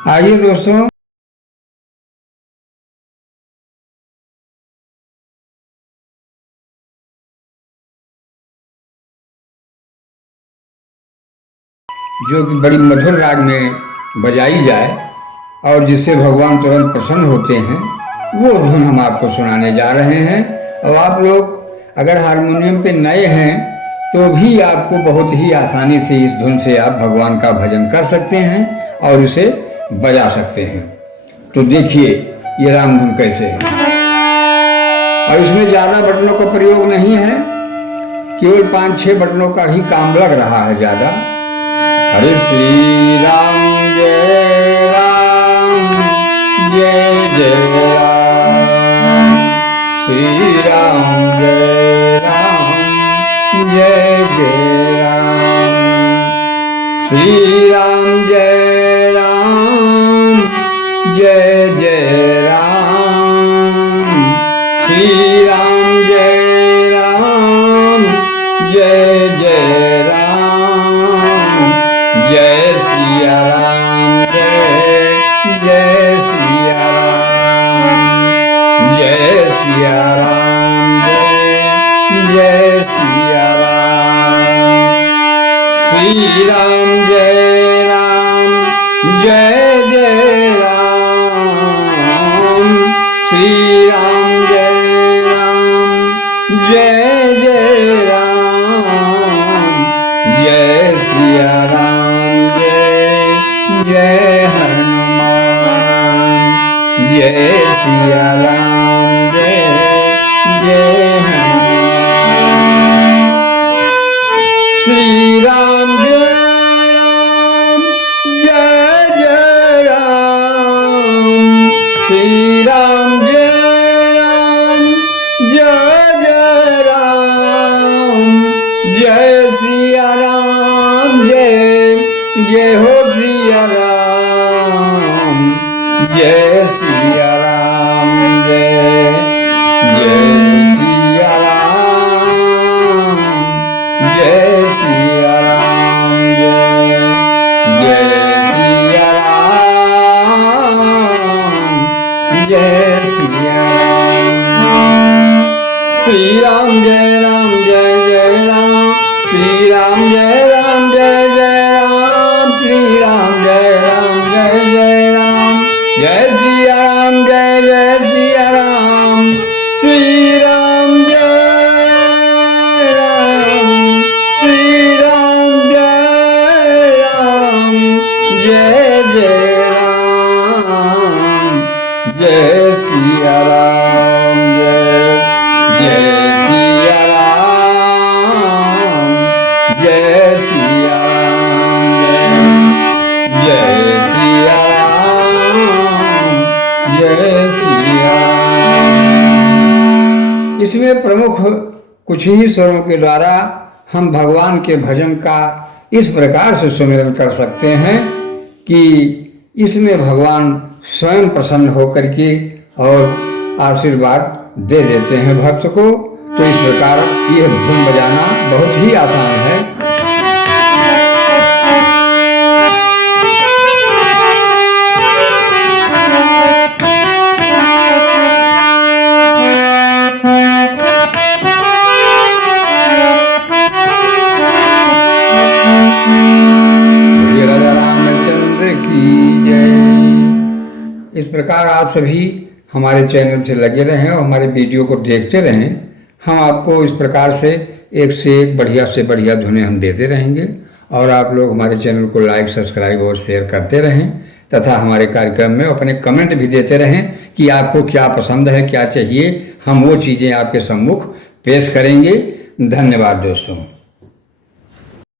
आइए दोस्तों, जो कि बड़ी मधुर राग में बजाई जाए और जिससे भगवान तुरंत प्रसन्न होते हैं, वो धुन हम आपको सुनाने जा रहे हैं। और आप लोग अगर हारमोनियम पे नए हैं तो भी आपको बहुत ही आसानी से इस धुन से आप भगवान का भजन कर सकते हैं और उसे बजा सकते हैं। तो देखिए ये राम धुन कैसे है। और इसमें ज़्यादा बटनों का प्रयोग नहीं है, केवल 5-6 बटनों का ही काम लग रहा है ज़्यादा। हरे श्री राम जय राम जय जय राम, श्री राम जय राम जय जय राम, श्री राम जय राम जय जय राम, श्री राम जय राम जय जय राम, जय सिया राम जय सिया राम, जय सिया राम जय सिया राम, श्री राम जय जय राम, श्री राम जय जय राम, जय सिया राम जय हनुमान, जय सिया राम जय हनुमान, श्री राम जय राम, श्री राम जय राम, जय सिया राम जय हो सिया राम, जय सिया राम जय सिया राम, जय सिया राम जय सिया राम, जय सिया राम, श्री राम जय राम, श्री राम जय राम जय राम, श्री राम जय राम, जय सिया राम जय सिया राम, श्री राम जय राम, श्री राम जय राम जय राम, जय सिया राम जय सिया राम, जय सिया राम जय सिया राम, जय सिया राम। इसमें प्रमुख कुछ ही स्वरों के द्वारा हम भगवान के भजन का इस प्रकार से सुमिरन कर सकते हैं कि इसमें भगवान स्वयं प्रसन्न होकर के और आशीर्वाद दे देते हैं भक्त को। तो इस प्रकार यह धुन बजाना बहुत ही आसान है। राजा रामचंद्र की जय। इस प्रकार आप सभी हमारे चैनल से लगे रहें और हमारे वीडियो को देखते रहें। हम आपको इस प्रकार से एक बढ़िया से बढ़िया धुनें हम देते रहेंगे और आप लोग हमारे चैनल को लाइक, सब्सक्राइब और शेयर करते रहें तथा हमारे कार्यक्रम में अपने कमेंट भी देते रहें कि आपको क्या पसंद है, क्या चाहिए। हम वो चीज़ें आपके सम्मुख पेश करेंगे। धन्यवाद दोस्तों।